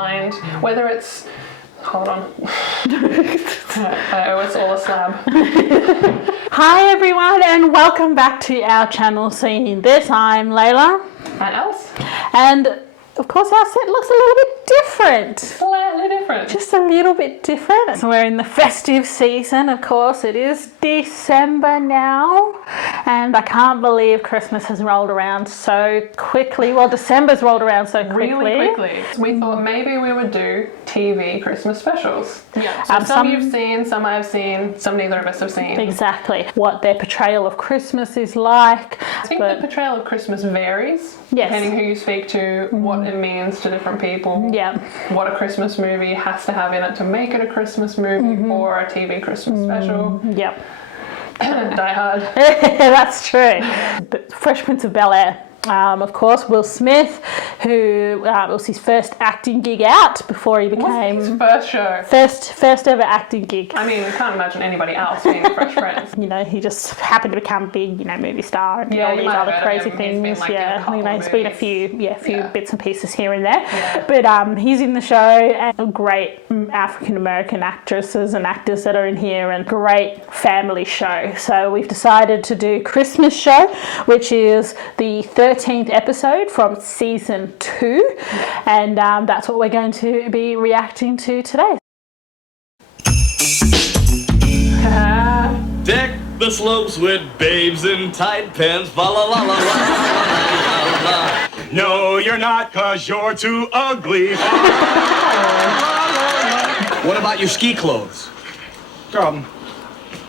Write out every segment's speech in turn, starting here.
find, whether it's, hold on, it's all a slab. Hi everyone and welcome back to our channel Seeing This. I'm Layla. And else? And of course our set looks a little bit different. Slightly different. Just a little bit different. So we're in the festive season, of course. It is December now. And I can't believe Christmas has rolled around so quickly. Well, December's rolled around so quickly. Really quickly. We thought maybe we would do TV Christmas specials. Yeah. So some you've seen, some I've seen, some neither of us have seen. Exactly. What their portrayal of Christmas is like. I think the portrayal of Christmas varies. Yes. Depending who you speak to, what it means to different people. Yeah. What a Christmas movie has to have in it to make it a Christmas movie or a TV Christmas special. Yep. Die Hard. That's true. But Fresh Prince of Bel-Air. Of course, Will Smith, who it was his first acting gig out before he became... His first show. First ever acting gig. I mean, I can't imagine anybody else being a Fresh Prince. You know, he just happened to become a big, movie star and did all these other crazy things. He's Been a few bits and pieces here and there. Yeah. But he's in the show, and great African American actresses and actors that are in here, and great family show. So we've decided to do Christmas show, which is the 13th episode from season 2, and that's what we're going to be reacting to today. Deck the slopes with babes in tight pants, fa la la la la la la. No, you're not, 'cause you're too ugly. What about your ski clothes?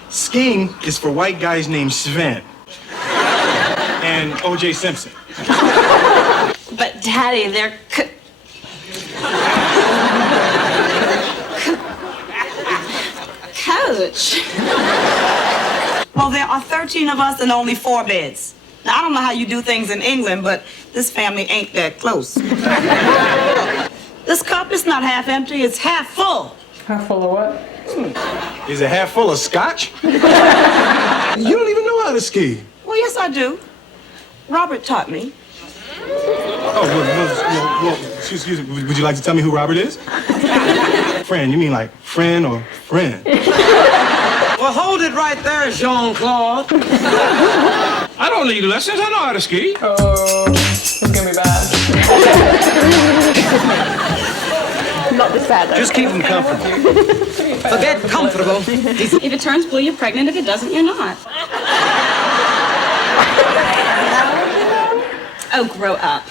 Skiing is for white guys named Sven and O.J. Simpson. But Daddy, they're Coach. Well, there are 13 of us and only 4 beds. Now, I don't know how you do things in England, but this family ain't that close. This cup is not half empty, it's half full. Half full of what? Is it half full of scotch? You don't even know how to ski. Well, yes, I do. Robert taught me. Oh, well, excuse me. Would you like to tell me who Robert is? Friend, you mean like friend or friend? Well, hold it right there, Jean-Claude. I don't need lessons. I know how to ski. Oh, it's gonna be bad. Not this bad though. Just keep them comfortable. Forget comfortable. If it turns blue, you're pregnant. If it doesn't, you're not. Oh, grow up.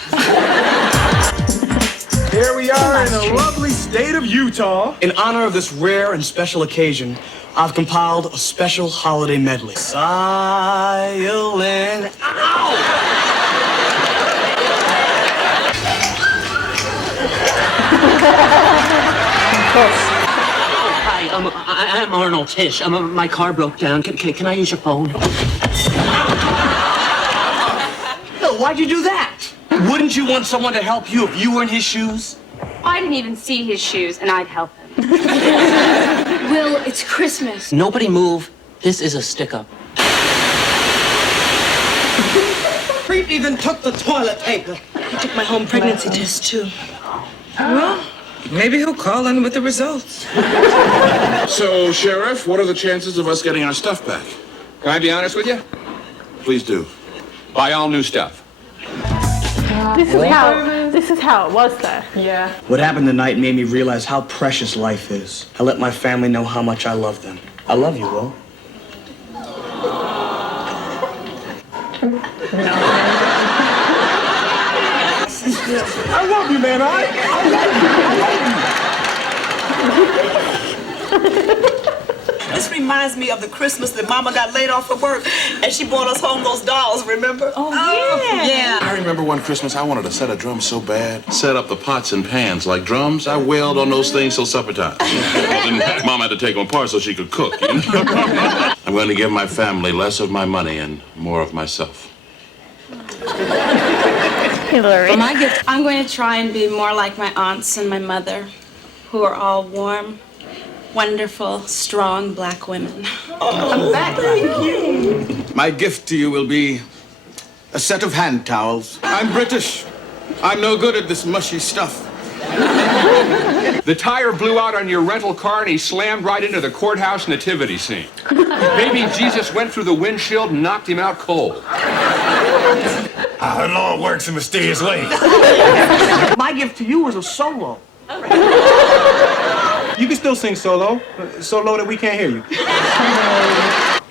Here we are in the lovely state of Utah. In honor of this rare and special occasion, I've compiled a special holiday medley. Silent. Ow! Hi, I'm Arnold Tish. My car broke down. Can I use your phone? Bill, why'd you do that? Wouldn't you want someone to help you if you were in his shoes? I didn't even see his shoes, and I'd help him. Will, it's Christmas. Nobody move. This is a stick-up. Creep even took the toilet paper. He took my home pregnancy test, too. Well, maybe he'll call in with the results. So, Sheriff, what are the chances of us getting our stuff back? Can I be honest with you? Please do. Buy all new stuff. This is how it was though. Yeah. What happened tonight made me realize how precious life is. I let my family know how much I love them. I love you, Will. I love you, man. This reminds me of the Christmas that Mama got laid off of work, and she brought us home those dolls, remember? Oh, yeah. I remember one Christmas I wanted a set of drums so bad. Set up the pots and pans like drums. I wailed on those things till supper time. Then Mom had to take them apart so she could cook. You know? I'm going to give my family less of my money and more of myself. Hillary. For my gift, I'm going to try and be more like my aunts and my mother, who are all warm, wonderful, strong black women. I'm back. Thank you. My gift to you will be a set of hand towels. I'm British. I'm no good at this mushy stuff. The tire blew out on your rental car and he slammed right into the courthouse nativity scene. Baby Jesus went through the windshield and knocked him out cold. The Lord works in mysterious ways. My gift to you is a solo. You can still sing solo. So low that we can't hear you.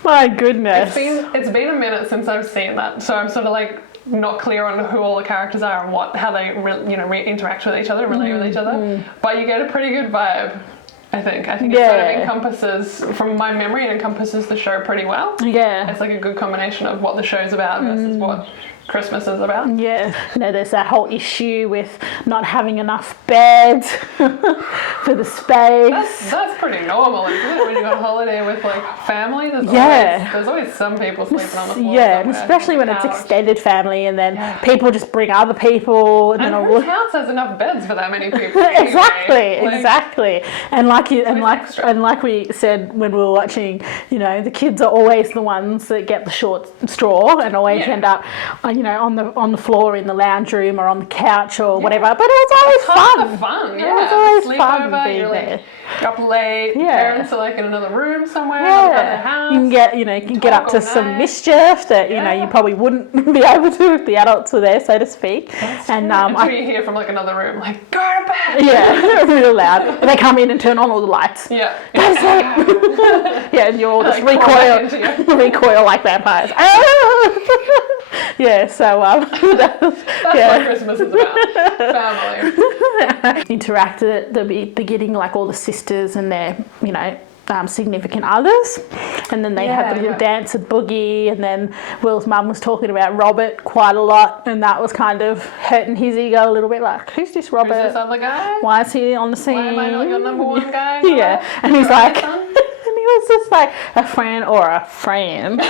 My goodness. It's been a minute since I've seen that, so I'm sort of like not clear on who all the characters are and how they interact with each other, relate with each other. But you get a pretty good vibe. I think it sort of encompasses, from my memory, it encompasses the show pretty well. Yeah. It's like a good combination of what the show's about versus what Christmas is about. Yeah. There's that whole issue with not having enough beds for the space. That's pretty normal, isn't it? When you go on holiday with like family, there's always some people sleeping on the floor. Yeah, and especially when it's extended family, and then people just bring other people, and then whose house has enough beds for that many people? Exactly. And like we said when we were watching, the kids are always the ones that get the short straw and always end up, on the floor in the lounge room or on the couch or whatever. But it was always fun. Yeah. It was always fun Sleepover, being you're there. like up late. Yeah. Parents are like in another room somewhere. At their house. You can get up to some mischief that you probably wouldn't be able to if the adults were there, so to speak. Until you hear from like another room, like go to bed. Yeah, real loud. They come in and turn on all the lights. Yeah. And you're all just Like, recoil like vampires. Yeah, so that's what Christmas is about. Family. Interact at the beginning, like all the sisters and their, significant others, and then they had the dance at Boogie, and then Will's mum was talking about Robert quite a lot, and that was kind of hurting his ego a little bit, like, who's this Robert? Who's this other guy? Why is he on the scene? Why am I not your number one guy? Yeah, and he's like, and he was just like a friend or a friend.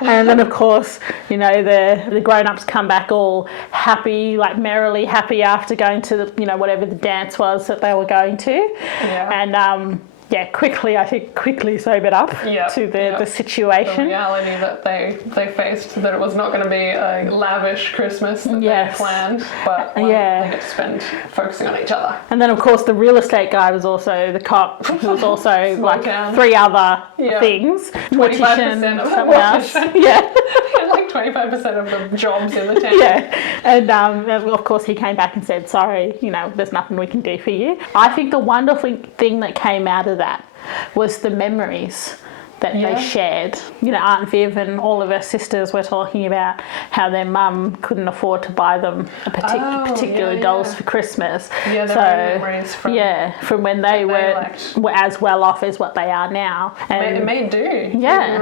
And then of course, the grown-ups come back all happy, like merrily happy after going to the, whatever the dance was that they were going to. Yeah. And quickly sobered up to the situation. The reality that they faced, that it was not going to be a lavish Christmas that they planned, but they get to spend focusing on each other. And then of course the real estate guy was also the cop, who was also like three other things. 25% of something else. Yeah. Like 25% of the jobs in the town. Yeah. And of course he came back and said, sorry, there's nothing we can do for you. I think the wonderful thing that came out of that was the memories that they shared. Aunt Viv and all of her sisters were talking about how their mum couldn't afford to buy them particular dolls for Christmas. Yeah, there were memories from when they were as well off as what they are now. And it may do. Yeah.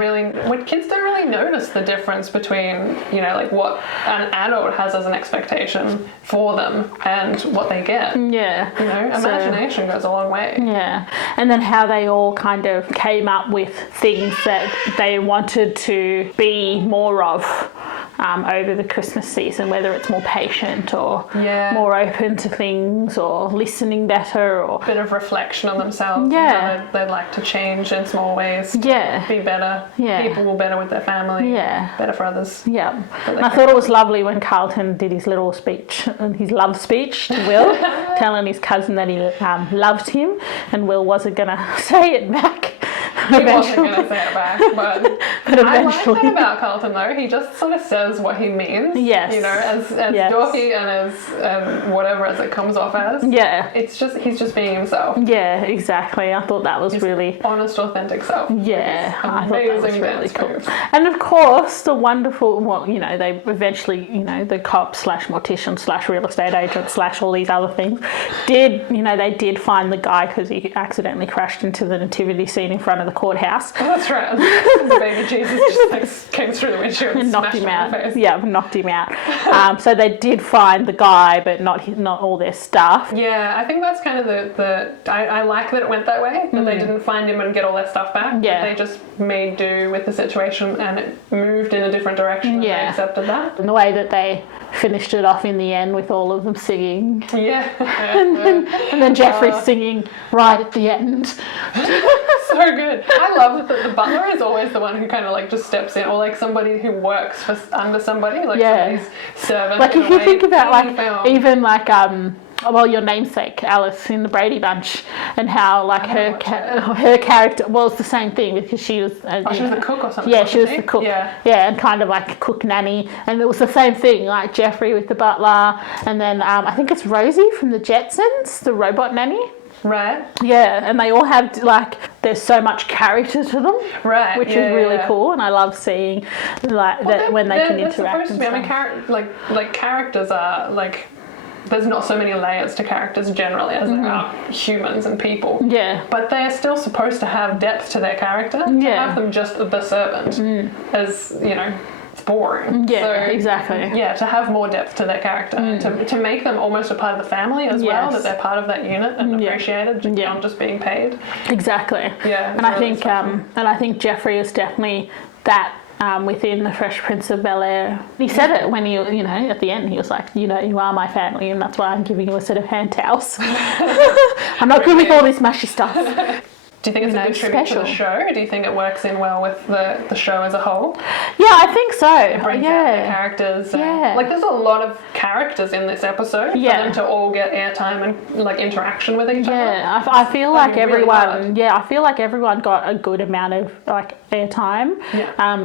When kids don't really notice the difference between, like what an adult has as an expectation for them and what they get. Yeah. Imagination goes a long way. Yeah. And then how they all kind of came up with things that they wanted to be more of over the Christmas season, whether it's more patient or more open to things or listening better or... A bit of reflection on themselves. Yeah. They'd like to change in small ways. Yeah. Be better. Yeah. People will better with their family. Yeah. Better for others. Yeah. And I thought it was lovely when Carlton did his little speech, his love speech to Will, telling his cousin that he loved him, and Will wasn't going to say it back. He wasn't going to say it back, but I like that about Carlton though. He just sort of says what he means. Yes. As dorky and as whatever as it comes off as. Yeah. He's just being himself. Yeah, exactly. I thought that was really honest, authentic self. Yeah, I thought that was really cool. Moves. And of course, the wonderful. Well, they eventually, the cop / mortician / real estate agent / all these other things they did find the guy because he accidentally crashed into the nativity scene in front of the courthouse. Oh, that's right. The baby Jesus just came through the windshield and knocked him out. In the face. Yeah, knocked him out. So they did find the guy, but not all their stuff. Yeah, I think that's kind of I like that it went that way, that they didn't find him and get all their stuff back. Yeah. They just made do with the situation and it moved in a different direction and they accepted that. And the way that they finished it off in the end with all of them singing. Yeah. and then Jeffrey's singing right at the end. So good. I love that the butler is always the one who kind of like just steps in, or like somebody who works under somebody, like somebody's servant. Like if you think about like even like well, your namesake, Alice in the Brady Bunch, and how like her character, well, it's the same thing because she was... she was the cook or something. Yeah, she was the cook. Yeah, and kind of like a cook nanny. And it was the same thing, like Jeffrey with the butler. And then I think it's Rosie from the Jetsons, the robot nanny. Right. Yeah, and they all have like, there's so much character to them. Right. Which is really cool, and I love seeing like that when they can they're interact. Supposed to be. I mean, characters are like... There's not so many layers to characters generally as there are humans and people. Yeah. But they're still supposed to have depth to their character. To have them just the servant as, it's boring. Yeah, so, exactly. Yeah, to have more depth to their character. To make them almost a part of the family as well, that they're part of that unit and appreciated beyond just being paid. Exactly. Yeah. And I think Jeffrey is definitely that. Within the Fresh Prince of Bel-Air. He said it when he, at the end, he was like, you are my family and that's why I'm giving you a set of hand towels. I'm not good with all this mushy stuff. Do you think it's a good tribute to the show? Do you think it works in well with the show as a whole? Yeah, I think so. It brings out the characters. Like, there's a lot of characters in this episode for them to all get airtime and, like, interaction with each other. Yeah, I feel like everyone... Really I feel like everyone got a good amount of, like, airtime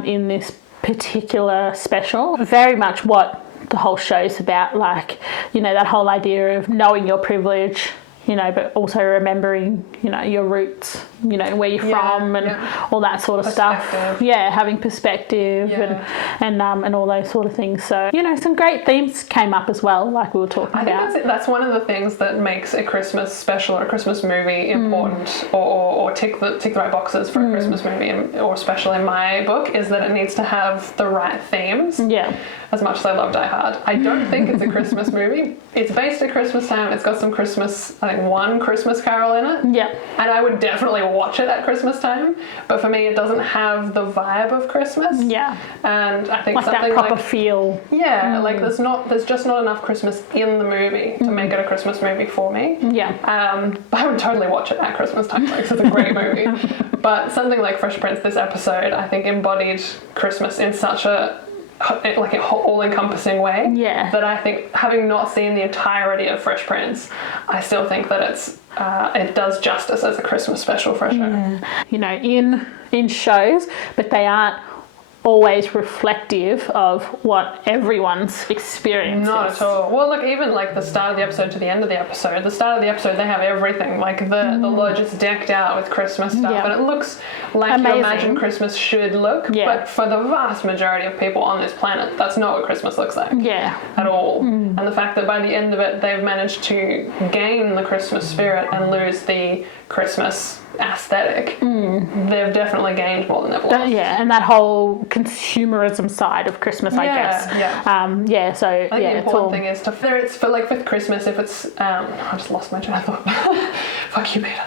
in this particular special. Very much what the whole show's about, like, that whole idea of knowing your privilege, but also remembering, your roots, where you're from and all that sort of stuff. Yeah, having perspective and all those sort of things. So, some great themes came up as well, like we were talking about. I think that's one of the things that makes a Christmas special or a Christmas movie important or tick the right boxes for a Christmas movie or special in my book, is that it needs to have the right themes. Yeah. As much as I love Die Hard. I don't think it's a Christmas movie. It's based at Christmas time. It's got some Christmas, I think one Christmas Carol in it. Yeah. And I would definitely watch it at Christmas time. But for me, it doesn't have the vibe of Christmas. Yeah. And I think like something that proper like... feel. Yeah, like there's just not enough Christmas in the movie to make it a Christmas movie for me. Yeah. But I would totally watch it at Christmas time because it's a great movie. But something like Fresh Prince, this episode, I think embodied Christmas in such a all-encompassing way that I think, having not seen the entirety of Fresh Prince, I still think that it does justice as a Christmas special for a show. In shows, but they aren't always reflective of what everyone's experience is. Not at all. Well, look, even like the start of the episode to the end of the episode, they have everything. Like the lodge is decked out with Christmas stuff, and it looks like you imagine Christmas should look. But for the vast majority of people on this planet, that's not what Christmas looks like. At all. And the fact that by the end of it, they've managed to gain the Christmas spirit and lose the Christmas aesthetic, they've definitely gained more than they've lost. And that whole consumerism side of Christmas, I guess. So I think the important thing is it's for like with Christmas, if it's I just lost my train of thought. Fuck you, Peter.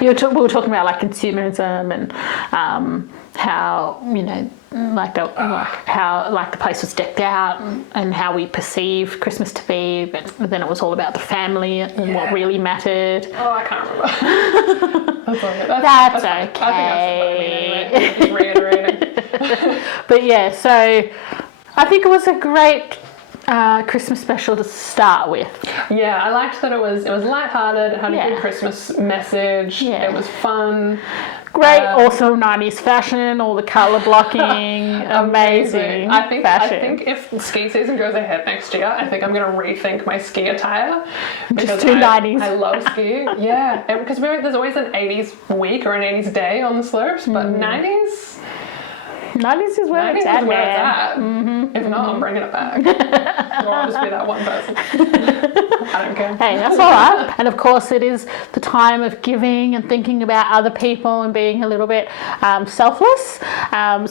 We were talking about like consumerism and how how the place was decked out and how we perceive Christmas to be, but then it was all about the family and what really mattered. Oh, I can't remember. That's okay. I think just reiterating. But so I think it was a great Christmas special to start with. Yeah, I liked that it was lighthearted, it had a good Christmas message, it was fun. Great, awesome 90s fashion, all the colour blocking, amazing fashion. I think if ski season goes ahead next year, I think I'm going to rethink my ski attire. Just too 90s. I love skiing, because there's always an 80s week or an 80s day on the slopes, but 90s is where it's at, man. If not, I'm bringing it back. Or I'll just be that one person. I don't care. Hey, that's all right. And of course, it is the time of giving and thinking about other people and being a little bit selfless.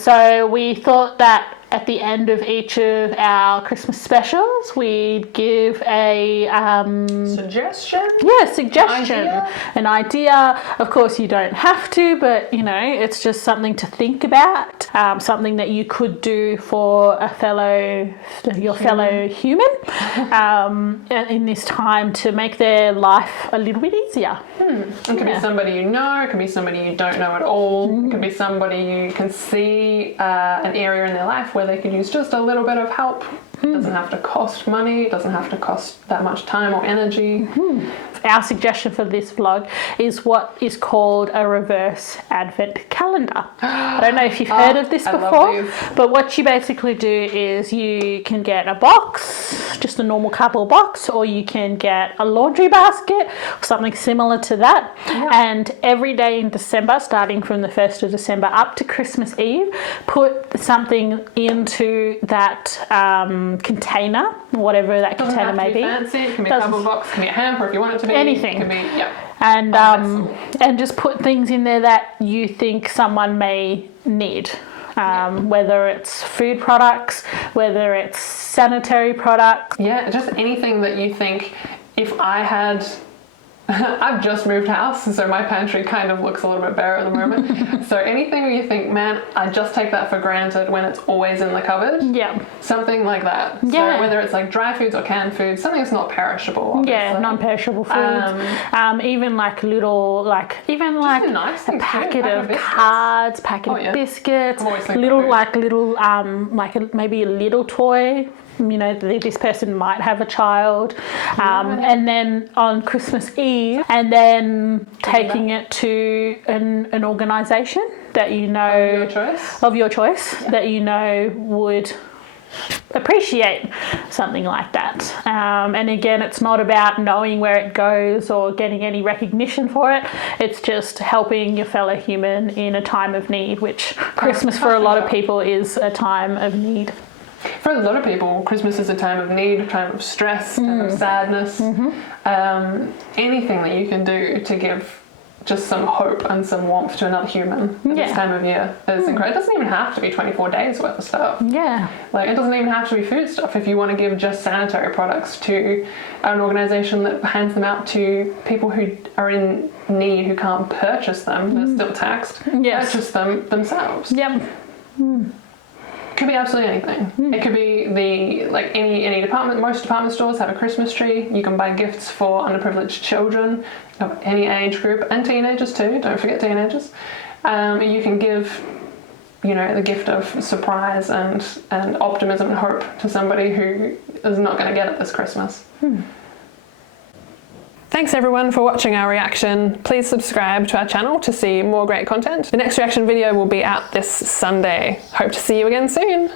So we thought that at the end of each of our Christmas specials, we'd give a suggestion. An idea. Of course, you don't have to, but it's just something to think about. Something that you could do for your fellow human, in this time to make their life a little bit easier. It could be somebody you know. It could be somebody you don't know at all. It could be somebody you can see an area in their life where they could use just a little bit of help It doesn't have to cost money. It doesn't have to cost that much time or energy. Our suggestion for this vlog is what is called a reverse advent calendar. I don't know if you've heard of this before, but what you basically do is you can get a box, just a normal cardboard box, or you can get a laundry basket or something similar to that. And every day in December, starting from the 1st of December up to Christmas Eve, put something into that container, whatever that container may be. Fancy. It can be a cardboard box, it can be a hamper if you want it to be. Anything. It can be, and just put things in there that you think someone may need. Whether it's food products, whether it's sanitary products. Yeah, just anything that you think, if I had... I've just moved house, so my pantry kind of looks a little bit bare at the moment. So anything where you think, man, I just take that for granted when it's always in the cupboard. Yeah. Something like that. Yeah. So whether it's like dry foods or canned foods, something that's not perishable, obviously. Yeah, non-perishable foods. Even like little, a nice packet of cards, packet of biscuits, maybe a little toy. You know, this person might have a child, and then on Christmas Eve, and then taking it to an organisation that you know of your choice that you know would appreciate something like that. And again, it's not about knowing where it goes or getting any recognition for it. It's just helping your fellow human in a time of need, which Christmas for a lot of people is a time of need. For a lot of people, Christmas is a time of need, a time of stress, a time of sadness. Anything that you can do to give just some hope and some warmth to another human at this time of year is incredible. It doesn't even have to be 24 days worth of stuff. Yeah. Like, it doesn't even have to be food stuff. If you want to give just sanitary products to an organisation that hands them out to people who are in need, who can't purchase them, they're still taxed, purchase them themselves. Yep. Could be absolutely anything. It could be any department. Most department stores have a Christmas tree. You can buy gifts for underprivileged children of any age group, and teenagers too. Don't forget teenagers. You can give, the gift of surprise and optimism and hope to somebody who is not going to get it this Christmas. Thanks everyone for watching our reaction. Please subscribe to our channel to see more great content. The next reaction video will be out this Sunday. Hope to see you again soon.